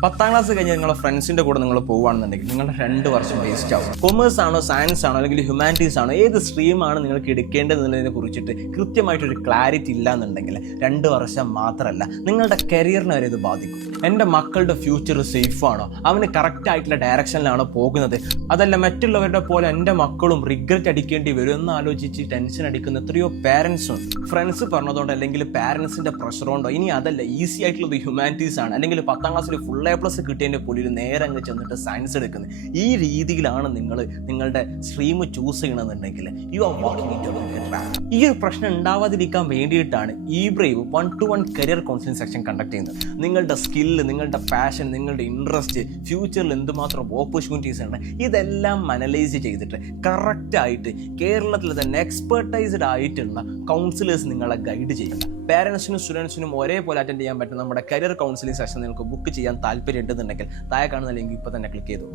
10ാം class കഴിഞ്ഞ് നിങ്ങളുടെ ഫ്രണ്ട്സിൻ്റെ കൂടെ നിങ്ങൾ പോകുകയാണെന്നുണ്ടെങ്കിൽ നിങ്ങളുടെ 2 വർഷം വേസ്റ്റ് ആവും. കൊമേഴ്സ് ആണോ, സയൻസ് ആണോ, അല്ലെങ്കിൽ ഹ്യൂമാനിറ്റീസ് ആണോ, ഏത് സ്ട്രീമാണ് നിങ്ങൾക്ക് എടുക്കേണ്ടതെന്നതിനെ കുറിച്ചിട്ട് കൃത്യമായിട്ടൊരു ക്ലാരിറ്റി ഇല്ല എന്നുണ്ടെങ്കിൽ 2 വർഷം മാത്രമല്ല നിങ്ങളുടെ കരിയറിനെ വരെ ഇത് ബാധിക്കും. എൻ്റെ മക്കളുടെ ഫ്യൂച്ചർ സേഫ് ആണോ, അവന് കറക്റ്റ് ആയിട്ടുള്ള ഡയറക്ഷനിലാണോ പോകുന്നത്, അതല്ല മറ്റുള്ളവരുടെ പോലെ എൻ്റെ മക്കളും റിഗ്രറ്റ് അടിക്കേണ്ടി വരും എന്ന് ആലോചിച്ച് ടെൻഷൻ അടിക്കുന്ന എത്രയോ പാരൻസ് ഉണ്ട്. ഫ്രണ്ട്സ് പറഞ്ഞതുകൊണ്ട് അല്ലെങ്കിൽ പാരൻസിൻ്റെ പ്രഷർ കൊണ്ടോ, ഇനി അതല്ല ഈസി ആയിട്ടുള്ളത് ഹ്യൂമാനിറ്റീസ് ആണ്, അല്ലെങ്കിൽ 10ാം ക്ലാസ്സിൽ ഫുൾ A+ കിട്ടിയതിൻ്റെ പോലും നേരെ അങ്ങ് ചെന്നിട്ട് സയൻസ് എടുക്കുന്നത്. ഈ രീതിയിലാണ് നിങ്ങൾ നിങ്ങളുടെ സ്ട്രീം ചൂസ് ചെയ്യണമെന്നുണ്ടെങ്കിൽ you are walking into a trap. ഈ ഒരു പ്രശ്നം ഉണ്ടാവാതിരിക്കാൻ വേണ്ടിയിട്ടാണ് eBrave 1-to-1 career counselling section conduct ചെയ്യുന്നത്. നിങ്ങളുടെ സ്കില്ല്, നിങ്ങളുടെ പാഷൻ, നിങ്ങളുടെ ഇൻട്രസ്റ്റ്, ഫ്യൂച്ചറിൽ എന്തുമാത്രം ഓപ്പർച്യൂണിറ്റീസ് ഉണ്ട്, ഇതെല്ലാം അനലൈസ് ചെയ്തിട്ട് കറക്റ്റായിട്ട് കേരളത്തിൽ തന്നെ എക്സ്പെർട്ടൈസ്ഡ് ആയിട്ടുള്ള കൗൺസിലേഴ്സ് നിങ്ങളെ ഗൈഡ് ചെയ്യുക. പാരൻസിനും സ്റ്റുഡൻസിനും ഒരേപോലെ അറ്റൻഡ് ചെയ്യാൻ പറ്റുന്ന നമ്മുടെ കരിയർ കൗൺസിലിംഗ് സെഷൻ നിങ്ങൾക്ക് ബുക്ക് ചെയ്യാൻ താല്പര്യം ഉണ്ടെന്നുണ്ടെങ്കിൽ താഴെ കാണുന്ന ലിങ്ക് ഇപ്പോൾ തന്നെ ക്ലിക്ക് ചെയ്തു.